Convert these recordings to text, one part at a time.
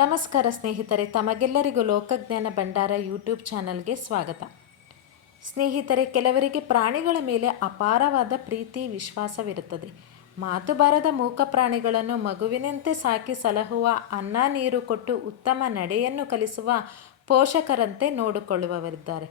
ನಮಸ್ಕಾರ ಸ್ನೇಹಿತರೆ, ತಮಗೆಲ್ಲರಿಗೂ ಲೋಕಜ್ಞಾನ ಭಂಡಾರ ಯೂಟ್ಯೂಬ್ ಚಾನಲ್ಗೆ ಸ್ವಾಗತ. ಸ್ನೇಹಿತರೆ, ಕೆಲವರಿಗೆ ಪ್ರಾಣಿಗಳ ಮೇಲೆ ಅಪಾರವಾದ ಪ್ರೀತಿ, ವಿಶ್ವಾಸವಿರುತ್ತದೆ. ಮಾತು ಬಾರದ ಮೂಕ ಪ್ರಾಣಿಗಳನ್ನು ಮಗುವಿನಂತೆ ಸಾಕಿ ಸಲಹುವ, ಅನ್ನ, ನೀರು ಕೊಟ್ಟು ಉತ್ತಮ ನಡೆಯನ್ನು ಕಲಿಸುವ ಪೋಷಕರಂತೆ ನೋಡಿಕೊಳ್ಳುವವರಿದ್ದಾರೆ.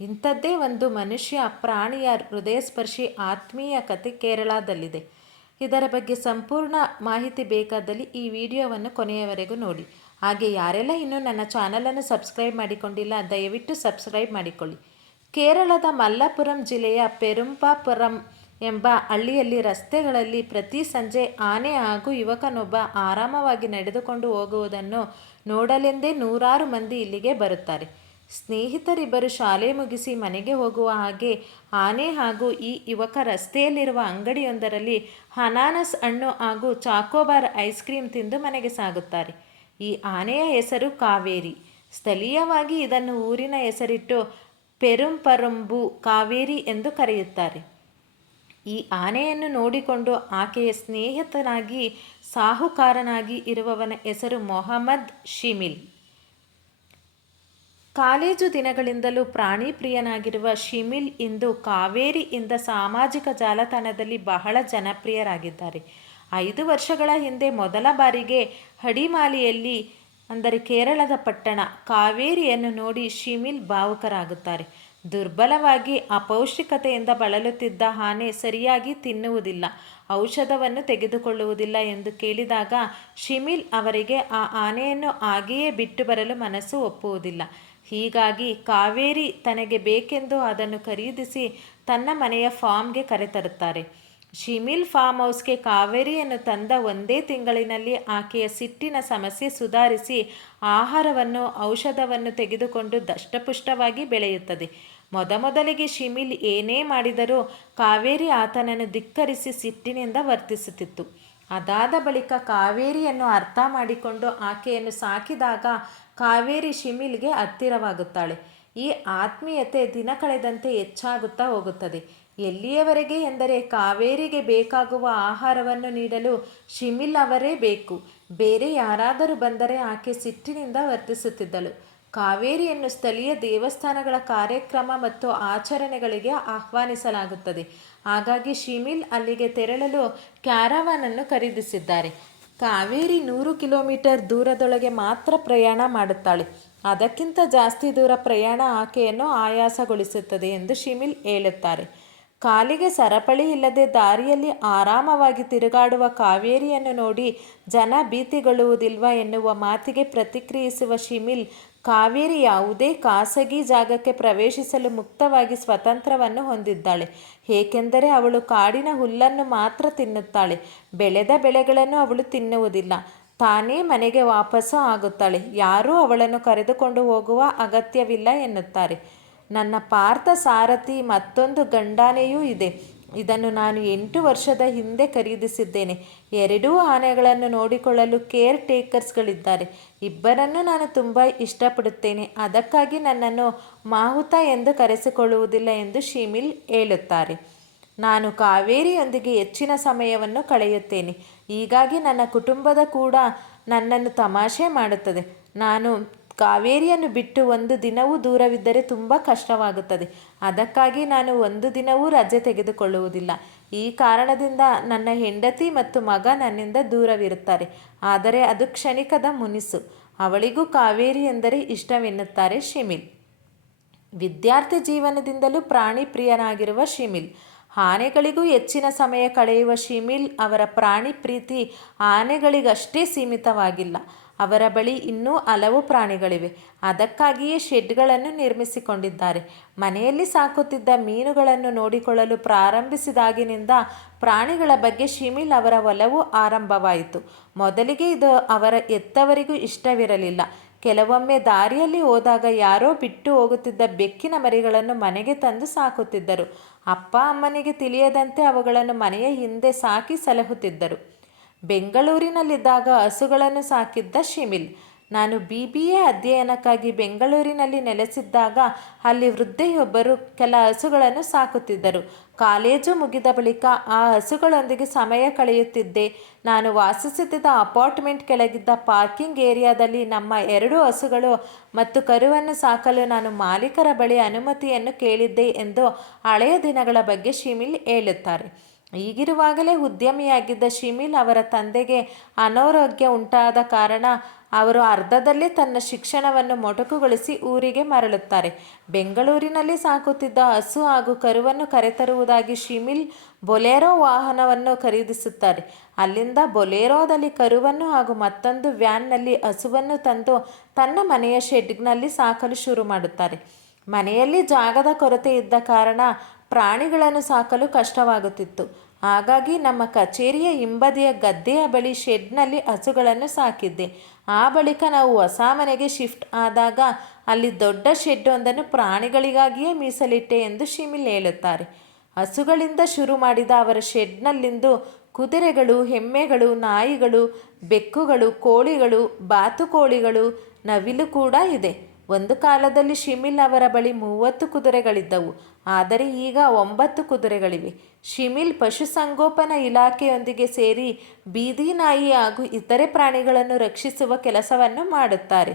ಇಂಥದ್ದೇ ಒಂದು ಮನುಷ್ಯ ಪ್ರಾಣಿಯ ಹೃದಯಸ್ಪರ್ಶಿ ಆತ್ಮೀಯ ಕತೆ ಕೇರಳದಲ್ಲಿದೆ. ಇದರ ಬಗ್ಗೆ ಸಂಪೂರ್ಣ ಮಾಹಿತಿ ಬೇಕಾದಲ್ಲಿ ಈ ವಿಡಿಯೋವನ್ನು ಕೊನೆಯವರೆಗೂ ನೋಡಿ. ಹಾಗೆ ಯಾರೆಲ್ಲ ಇನ್ನೂ ನನ್ನ ಚಾನಲನ್ನು ಸಬ್ಸ್ಕ್ರೈಬ್ ಮಾಡಿಕೊಂಡಿಲ್ಲ, ದಯವಿಟ್ಟು ಸಬ್ಸ್ಕ್ರೈಬ್ ಮಾಡಿಕೊಳ್ಳಿ. ಕೇರಳದ ಮಲ್ಲಪುರಂ ಜಿಲ್ಲೆಯ ಪೆರುಂಪಾಪುರಂ ಎಂಬ ಹಳ್ಳಿಯಲ್ಲಿ ರಸ್ತೆಗಳಲ್ಲಿ ಪ್ರತಿ ಸಂಜೆ ಆನೆ ಹಾಗೂ ಯುವಕನೊಬ್ಬ ಆರಾಮವಾಗಿ ನಡೆದುಕೊಂಡು ಹೋಗುವುದನ್ನು ನೋಡಲೆಂದೇ ನೂರಾರು ಮಂದಿ ಇಲ್ಲಿಗೆ ಬರುತ್ತಾರೆ. ಸ್ನೇಹಿತರಿಬ್ಬರು ಶಾಲೆ ಮುಗಿಸಿ ಮನೆಗೆ ಹೋಗುವ ಹಾಗೆ ಆನೆ ಹಾಗೂ ಈ ಯುವಕ ರಸ್ತೆಯಲ್ಲಿರುವ ಅಂಗಡಿಯೊಂದರಲ್ಲಿ ಹನಾನಸ್ ಹಣ್ಣು ಹಾಗೂ ಚಾಕೋಬಾರ್ ಐಸ್ ಕ್ರೀಮ್ ತಿಂದು ಮನೆಗೆ ಸಾಗುತ್ತಾರೆ. ಈ ಆನೆಯ ಹೆಸರು ಕಾವೇರಿ. ಸ್ಥಳೀಯವಾಗಿ ಇದನ್ನು ಊರಿನ ಹೆಸರಿಟ್ಟು ಪೆರುಂಪರಂಬು ಕಾವೇರಿ ಎಂದು ಕರೆಯುತ್ತಾರೆ. ಈ ಆನೆಯನ್ನು ನೋಡಿಕೊಂಡು ಆಕೆಯ ಸ್ನೇಹಿತನಾಗಿ ಸಾಹುಕಾರನಾಗಿ ಇರುವವನ ಹೆಸರು ಮೊಹಮ್ಮದ್ ಶಿಮಿಲ್. ಕಾಲೇಜು ದಿನಗಳಿಂದಲೂ ಪ್ರಾಣಿ ಪ್ರಿಯನಾಗಿರುವ ಶಿಮಿಲ್ ಇಂದು ಕಾವೇರಿಯಿಂದ ಸಾಮಾಜಿಕ ಜಾಲತಾಣದಲ್ಲಿ ಬಹಳ ಜನಪ್ರಿಯರಾಗಿದ್ದಾರೆ. ಐದು ವರ್ಷಗಳ ಹಿಂದೆ ಮೊದಲ ಬಾರಿಗೆ ಹಡಿಮಾಲಿಯಲ್ಲಿ, ಅಂದರೆ ಕೇರಳದ ಪಟ್ಟಣ, ಕಾವೇರಿಯನ್ನು ನೋಡಿ ಶಿಮಿಲ್ ಭಾವುಕರಾಗುತ್ತಾರೆ. ದುರ್ಬಲವಾಗಿ ಅಪೌಷ್ಟಿಕತೆಯಿಂದ ಬಳಲುತ್ತಿದ್ದ ಆನೆ ಸರಿಯಾಗಿ ತಿನ್ನುವುದಿಲ್ಲ, ಔಷಧವನ್ನು ತೆಗೆದುಕೊಳ್ಳುವುದಿಲ್ಲ ಎಂದು ಕೇಳಿದಾಗ ಶಿಮಿಲ್ ಅವರಿಗೆ ಆ ಆನೆಯನ್ನು ಹಾಗೆಯೇ ಬಿಟ್ಟು ಬರಲು ಮನಸ್ಸು ಒಪ್ಪುವುದಿಲ್ಲ. ಹೀಗಾಗಿ ಕಾವೇರಿ ತನಗೆ ಬೇಕೆಂದು ಅದನ್ನು ಖರೀದಿಸಿ ತನ್ನ ಮನೆಯ ಫಾರ್ಮ್ಗೆ ಕರೆತರುತ್ತಾರೆ. ಶಿಮಿಲ್ ಫಾರ್ಮ್ ಹೌಸ್ಗೆ ಕಾವೇರಿಯನ್ನು ತಂದ ಒಂದೇ ತಿಂಗಳಿನಲ್ಲಿ ಆಕೆಯ ಸಿಟ್ಟಿನ ಸಮಸ್ಯೆ ಸುಧಾರಿಸಿ ಆಹಾರವನ್ನು, ಔಷಧವನ್ನು ತೆಗೆದುಕೊಂಡು ದಷ್ಟಪುಷ್ಟವಾಗಿ ಬೆಳೆಯುತ್ತದೆ. ಮೊದಮೊದಲಿಗೆ ಶಿಮಿಲ್ ಏನೇ ಮಾಡಿದರೂ ಕಾವೇರಿ ಆತನನ್ನು ಧಿಕ್ಕರಿಸಿ ಸಿಟ್ಟಿನಿಂದ ವರ್ತಿಸುತ್ತಿತ್ತು. ಅದಾದ ಬಳಿಕ ಕಾವೇರಿಯನ್ನು ಅರ್ಥ ಮಾಡಿಕೊಂಡು ಆಕೆಯನ್ನು ಸಾಕಿದಾಗ ಕಾವೇರಿ ಶಿಮಿಲ್ಗೆ ಹತ್ತಿರವಾಗುತ್ತಾಳೆ. ಈ ಆತ್ಮೀಯತೆ ದಿನ ಕಳೆದಂತೆ ಹೆಚ್ಚಾಗುತ್ತಾ ಹೋಗುತ್ತದೆ. ಎಲ್ಲಿಯವರೆಗೆ ಎಂದರೆ ಕಾವೇರಿಗೆ ಬೇಕಾಗುವ ಆಹಾರವನ್ನು ನೀಡಲು ಶಿಮಿಲ್ ಅವರೇ ಬೇಕು. ಬೇರೆ ಯಾರಾದರೂ ಬಂದರೆ ಆಕೆ ಸಿಟ್ಟಿನಿಂದ ವರ್ತಿಸುತ್ತಿದ್ದಳು. ಕಾವೇರಿಯನ್ನು ಸ್ಥಳೀಯ ದೇವಸ್ಥಾನಗಳ ಕಾರ್ಯಕ್ರಮ ಮತ್ತು ಆಚರಣೆಗಳಿಗೆ ಆಹ್ವಾನಿಸಲಾಗುತ್ತದೆ. ಹಾಗಾಗಿ ಶಿಮಿಲ್ ಅಲ್ಲಿಗೆ ತೆರಳಲು ಕ್ಯಾರವಾನನ್ನು ಖರೀದಿಸಿದ್ದಾರೆ. ಕಾವೇರಿ ನೂರು ಕಿಲೋಮೀಟರ್ ದೂರದೊಳಗೆ ಮಾತ್ರ ಪ್ರಯಾಣ ಮಾಡುತ್ತಾಳೆ. ಅದಕ್ಕಿಂತ ಜಾಸ್ತಿ ದೂರ ಪ್ರಯಾಣ ಆಕೆಯನ್ನು ಆಯಾಸಗೊಳಿಸುತ್ತದೆ ಎಂದು ಶಿಮಿಲ್ ಹೇಳುತ್ತಾರೆ. ಕಾಲಿಗೆ ಸರಪಳಿ ಇಲ್ಲದೆ ದಾರಿಯಲ್ಲಿ ಆರಾಮವಾಗಿ ತಿರುಗಾಡುವ ಕಾವೇರಿಯನ್ನು ನೋಡಿ ಜನ ಭೀತಿಗೊಳ್ಳುವುದಿಲ್ವ ಎನ್ನುವ ಮಾತಿಗೆ ಪ್ರತಿಕ್ರಿಯಿಸುವ ಶಿಮಿಲ್, ಕಾವೇರಿ ಯಾವುದೇ ಖಾಸಗಿ ಜಾಗಕ್ಕೆ ಪ್ರವೇಶಿಸಲು ಮುಕ್ತವಾಗಿ ಸ್ವತಂತ್ರವನ್ನು ಹೊಂದಿದ್ದಾಳೆ. ಏಕೆಂದರೆ ಅವಳು ಕಾಡಿನ ಹುಲ್ಲನ್ನು ಮಾತ್ರ ತಿನ್ನುತ್ತಾಳೆ. ಬೆಳೆದ ಬೆಳೆಗಳನ್ನು ಅವಳು ತಿನ್ನುವುದಿಲ್ಲ. ತಾನೇ ಮನೆಗೆ ವಾಪಸ್ಸು ಆಗುತ್ತಾಳೆ. ಯಾರೂ ಅವಳನ್ನು ಕರೆದುಕೊಂಡು ಹೋಗುವ ಅಗತ್ಯವಿಲ್ಲ ಎನ್ನುತ್ತಾರೆ. ನನ್ನ ಪಾರ್ಥ ಸಾರಥಿ ಮತ್ತೊಂದು ಗಂಡಾನೆಯೂ ಇದೆ. ಇದನ್ನು ನಾನು ಎಂಟು ವರ್ಷದ ಹಿಂದೆ ಖರೀದಿಸಿದ್ದೇನೆ. ಎರಡೂ ಆನೆಗಳನ್ನು ನೋಡಿಕೊಳ್ಳಲು ಕೇರ್ ಟೇಕರ್ಸ್ಗಳಿದ್ದಾರೆ. ಇಬ್ಬರನ್ನು ನಾನು ತುಂಬ ಇಷ್ಟಪಡುತ್ತೇನೆ. ಅದಕ್ಕಾಗಿ ನನ್ನನ್ನು ಮಾಹುತ ಎಂದು ಕರೆಸಿಕೊಳ್ಳುವುದಿಲ್ಲ ಎಂದು ಶಿಮಿಲ್ ಹೇಳುತ್ತಾರೆ. ನಾನು ಕಾವೇರಿಯೊಂದಿಗೆ ಹೆಚ್ಚಿನ ಸಮಯವನ್ನು ಕಳೆಯುತ್ತೇನೆ. ಹೀಗಾಗಿ ನನ್ನ ಕುಟುಂಬದ ಕೂಡ ನನ್ನನ್ನು ತಮಾಷೆ ಮಾಡುತ್ತದೆ. ನಾನು ಕಾವೇರಿಯನ್ನು ಬಿಟ್ಟು ಒಂದು ದಿನವೂ ದೂರವಿದ್ದರೆ ತುಂಬ ಕಷ್ಟವಾಗುತ್ತದೆ. ಅದಕ್ಕಾಗಿ ನಾನು ಒಂದು ದಿನವೂ ರಜೆ ತೆಗೆದುಕೊಳ್ಳುವುದಿಲ್ಲ. ಈ ಕಾರಣದಿಂದ ನನ್ನ ಹೆಂಡತಿ ಮತ್ತು ಮಗ ನನ್ನಿಂದ ದೂರವಿರುತ್ತಾರೆ. ಆದರೆ ಅದು ಕ್ಷಣಿಕದ ಮುನಿಸು. ಅವಳಿಗೂ ಕಾವೇರಿ ಎಂದರೆ ಇಷ್ಟವೆನ್ನುತ್ತಾರೆ ಶಿಮಿಲ್. ವಿದ್ಯಾರ್ಥಿ ಜೀವನದಿಂದಲೂ ಪ್ರಾಣಿ ಪ್ರಿಯನಾಗಿರುವ ಶಿಮಿಲ್. ಆನೆಗಳಿಗೂ ಹೆಚ್ಚಿನ ಸಮಯ ಕಳೆಯುವ ಶಿಮಿಲ್ ಅವರ ಪ್ರಾಣಿ ಪ್ರೀತಿ ಆನೆಗಳಿಗಷ್ಟೇ ಸೀಮಿತವಾಗಿಲ್ಲ. ಅವರ ಬಳಿ ಇನ್ನೂ ಹಲವು ಪ್ರಾಣಿಗಳಿವೆ. ಅದಕ್ಕಾಗಿಯೇ ಶೆಡ್ಗಳನ್ನು ನಿರ್ಮಿಸಿಕೊಂಡಿದ್ದಾರೆ. ಮನೆಯಲ್ಲಿ ಸಾಕುತ್ತಿದ್ದ ಮೀನುಗಳನ್ನು ನೋಡಿಕೊಳ್ಳಲು ಪ್ರಾರಂಭಿಸಿದಾಗಿನಿಂದ ಪ್ರಾಣಿಗಳ ಬಗ್ಗೆ ಶಿಮಿಲ್ ಅವರ ಒಲವು ಆರಂಭವಾಯಿತು. ಮೊದಲಿಗೆ ಇದು ಅವರ ಎತ್ತವರಿಗೂ ಇಷ್ಟವಿರಲಿಲ್ಲ. ಕೆಲವೊಮ್ಮೆ ದಾರಿಯಲ್ಲಿ ಹೋದಾಗ ಯಾರೋ ಬಿಟ್ಟು ಹೋಗುತ್ತಿದ್ದ ಬೆಕ್ಕಿನ ಮರಿಗಳನ್ನು ಮನೆಗೆ ತಂದು ಸಾಕುತ್ತಿದ್ದರು. ಅಪ್ಪ ಅಮ್ಮನಿಗೆ ತಿಳಿಯದಂತೆ ಅವುಗಳನ್ನು ಮನೆಯ ಹಿಂದೆ ಸಾಕಿ ಸಲಹುತ್ತಿದ್ದರು. ಬೆಂಗಳೂರಿನಲ್ಲಿದ್ದಾಗ ಹಸುಗಳನ್ನು ಸಾಕಿದ್ದ ಶಿಮಿಲ್. ನಾನು ಬಿ ಬಿ ಎ ಅಧ್ಯಯನಕ್ಕಾಗಿ ಬೆಂಗಳೂರಿನಲ್ಲಿ ನೆಲೆಸಿದ್ದಾಗ ಅಲ್ಲಿ ವೃದ್ಧೆಯೊಬ್ಬರು ಕೆಲ ಹಸುಗಳನ್ನು ಸಾಕುತ್ತಿದ್ದರು. ಕಾಲೇಜು ಮುಗಿದ ಬಳಿಕ ಆ ಹಸುಗಳೊಂದಿಗೆ ಸಮಯ ಕಳೆಯುತ್ತಿದ್ದೆ. ನಾನು ವಾಸಿಸುತ್ತಿದ್ದ ಅಪಾರ್ಟ್ಮೆಂಟ್ ಕೆಳಗಿದ್ದ ಪಾರ್ಕಿಂಗ್ ಏರಿಯಾದಲ್ಲಿ ನಮ್ಮ ಎರಡು ಹಸುಗಳು ಮತ್ತು ಕರುವನ್ನು ಸಾಕಲು ನಾನು ಮಾಲೀಕರ ಬಳಿ ಅನುಮತಿಯನ್ನು ಕೇಳಿದ್ದೆ ಎಂದು ಹಳೆಯ ದಿನಗಳ ಬಗ್ಗೆ ಶಿಮಿಲ್ ಹೇಳುತ್ತಾರೆ. ಈಗಿರುವಾಗಲೇ ಉದ್ಯಮಿಯಾಗಿದ್ದ ಶಿಮಿಲ್ ಅವರ ತಂದೆಗೆ ಅನಾರೋಗ್ಯ ಉಂಟಾದ ಕಾರಣ ಅವರು ಅರ್ಧದಲ್ಲೇ ತನ್ನ ಶಿಕ್ಷಣವನ್ನು ಮೊಟಕುಗೊಳಿಸಿ ಊರಿಗೆ ಮರಳುತ್ತಾರೆ. ಬೆಂಗಳೂರಿನಲ್ಲಿ ಸಾಕುತ್ತಿದ್ದ ಹಸು ಹಾಗೂ ಕರುವನ್ನು ಕರೆತರುವುದಾಗಿ ಶಿಮಿಲ್ ಬೊಲೆರೋ ವಾಹನವನ್ನು ಖರೀದಿಸುತ್ತಾರೆ. ಅಲ್ಲಿಂದ ಬೊಲೆರೋದಲ್ಲಿ ಕರುವನ್ನು ಹಾಗೂ ಮತ್ತೊಂದು ವ್ಯಾನ್ನಲ್ಲಿ ಹಸುವನ್ನು ತಂದು ತನ್ನ ಮನೆಯ ಶೆಡ್ನಲ್ಲಿ ಸಾಕಲು ಶುರು ಮಾಡುತ್ತಾರೆ. ಮನೆಯಲ್ಲಿ ಜಾಗದ ಕೊರತೆ ಇದ್ದ ಕಾರಣ ಪ್ರಾಣಿಗಳನ್ನು ಸಾಕಲು ಕಷ್ಟವಾಗುತ್ತಿತ್ತು. ಹಾಗಾಗಿ ನಮ್ಮ ಕಚೇರಿಯ ಹಿಂಬದಿಯ ಗದ್ದೆಯ ಬಳಿ ಶೆಡ್ನಲ್ಲಿ ಹಸುಗಳನ್ನು ಸಾಕಿದ್ದೆ. ಆ ಬಳಿಕ ನಾವು ಹೊಸ ಮನೆಗೆ ಶಿಫ್ಟ್ ಆದಾಗ ಅಲ್ಲಿ ದೊಡ್ಡ ಶೆಡ್ ಒಂದನ್ನು ಪ್ರಾಣಿಗಳಿಗಾಗಿಯೇ ಮೀಸಲಿಟ್ಟೆ ಎಂದು ಶಿಮಿಲ್ ಹೇಳುತ್ತಾರೆ. ಹಸುಗಳಿಂದ ಶುರು ಮಾಡಿದ ಅವರ ಶೆಡ್ನಲ್ಲಿಂದು ಕುದುರೆಗಳು ಎಮ್ಮೆಗಳು ನಾಯಿಗಳು, ಬೆಕ್ಕುಗಳು, ಕೋಳಿಗಳು, ಬಾತುಕೋಳಿಗಳು, ನವಿಲು ಕೂಡ ಇದೆ. ಒಂದು ಕಾಲದಲ್ಲಿ ಶಿಮಿಲ್ ಅವರ ಬಳಿ ಮೂವತ್ತು ಕುದುರೆಗಳಿದ್ದವು, ಆದರೆ ಈಗ ಒಂಬತ್ತು ಕುದುರೆಗಳಿವೆ. ಶಿಮಿಲ್ ಪಶುಸಂಗೋಪನಾ ಇಲಾಖೆಯೊಂದಿಗೆ ಸೇರಿ ಬೀದಿ ನಾಯಿ ಹಾಗೂ ಇತರೆ ಪ್ರಾಣಿಗಳನ್ನು ರಕ್ಷಿಸುವ ಕೆಲಸವನ್ನು ಮಾಡುತ್ತಾರೆ.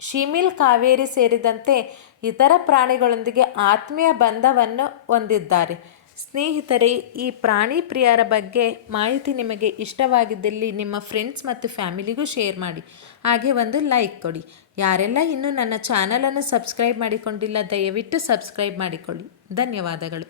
ಶಿಮಿಲ್ ಕಾವೇರಿ ಸೇರಿದಂತೆ ಇತರ ಪ್ರಾಣಿಗಳೊಂದಿಗೆ ಆತ್ಮೀಯ ಬಂಧವನ್ನು ಹೊಂದಿದ್ದಾರೆ. ಸ್ನೇಹಿತರೆ, ಈ ಪ್ರಾಣಿ ಪ್ರಿಯರ ಬಗ್ಗೆ ಮಾಹಿತಿ ನಿಮಗೆ ಇಷ್ಟವಾಗಿದ್ದಲ್ಲಿ ನಿಮ್ಮ ಫ್ರೆಂಡ್ಸ್ ಮತ್ತು ಫ್ಯಾಮಿಲಿಗೂ ಶೇರ್ ಮಾಡಿ. ಹಾಗೆ ಒಂದು ಲೈಕ್ ಕೊಡಿ. ಯಾರೆಲ್ಲ ಇನ್ನೂ ನನ್ನ ಚಾನಲನ್ನು ಸಬ್ಸ್ಕ್ರೈಬ್ ಮಾಡಿಕೊಂಡಿಲ್ಲ, ದಯವಿಟ್ಟು ಸಬ್ಸ್ಕ್ರೈಬ್ ಮಾಡಿಕೊಳ್ಳಿ. ಧನ್ಯವಾದಗಳು.